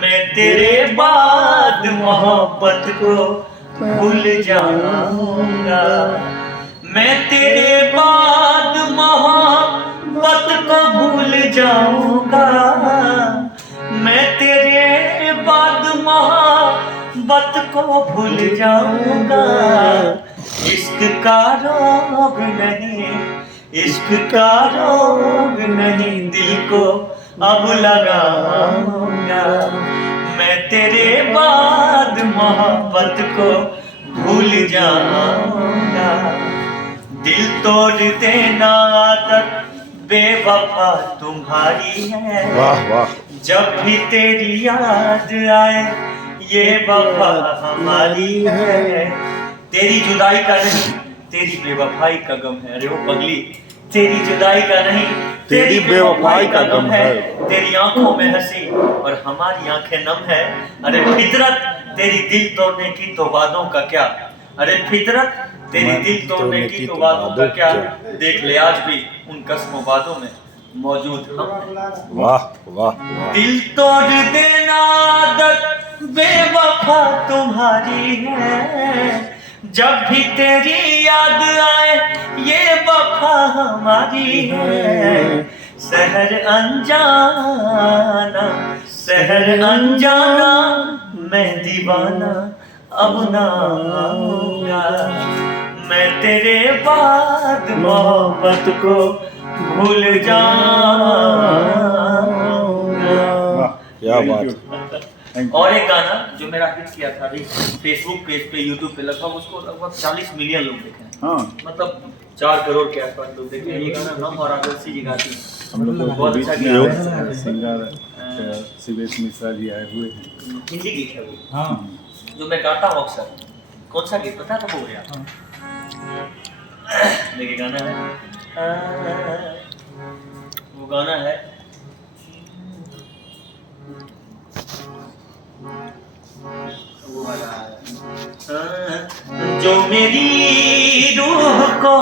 मैं तेरे बाद मोहब्बत को भूल जाऊंगा। मैं तेरे बाद मोहब्बत को भूल जाऊंगा। मैं तेरे बाद मोहब्बत को भूल जाऊंगा। इश्क का रोग नहीं, इश्क का रोग नहीं, दिल को अब लगाऊंगा। मैं तेरे बाद मोहब्बत को भूल जाऊंगा। दिल तोड़ देना आदत बेवफा तुम्हारी है। वाह वाह। जब भी तेरी याद आए ये वफा हमारी है। तेरी जुदाई का नहीं, तेरी बेवफाई का गम है। अरे वो पगली, तेरी जुदाई का नहीं, तेरी बेवफाई का गम है। तेरी आंखों में हंसी और हमारी आंखें नम है। अरे फितरत, तेरी दिल तोड़ने की तो वादों का क्या। अरे फितरत, तेरी दिल तोड़ने की तो वादों का क्या। देख ले आज भी उन कसमों वादों में मौजूद हम हैं। वाह वाह। दिल तोड़ देना आदत बेवफा तुम्हारी है। जब भी तेरी याद आए ये वफा हमारी है। शहर अनजाना, शहर अनजाना, मैं दीवाना अब ना आऊंगा। मैं तेरे बाद मोहब्बत को भूल जाऊंगा। क्या बात। और एक गाना जो मेरा हिट किया था अभी फेसबुक पेज पे, यूट्यूब पे लगभग 40 मिलियन लोग देखे हैं। हाँ, मतलब 4 करोड़ के आसपास लोग देखे हैं। ये गाना हम और आदर्शी जी गाती हैं। हम लोग बहुत अच्छा बीच गीत में है। सिंगर शिवेश मिश्रा जी आए हुए हैं। हिंदी गीत है वो, हाँ, जो मैं गाता हूँ अक्सर। कौन सा गीत पता है तो बोल रहा। देखिए गाना है, वो गाना है वो वाला है, जो मेरी रूह को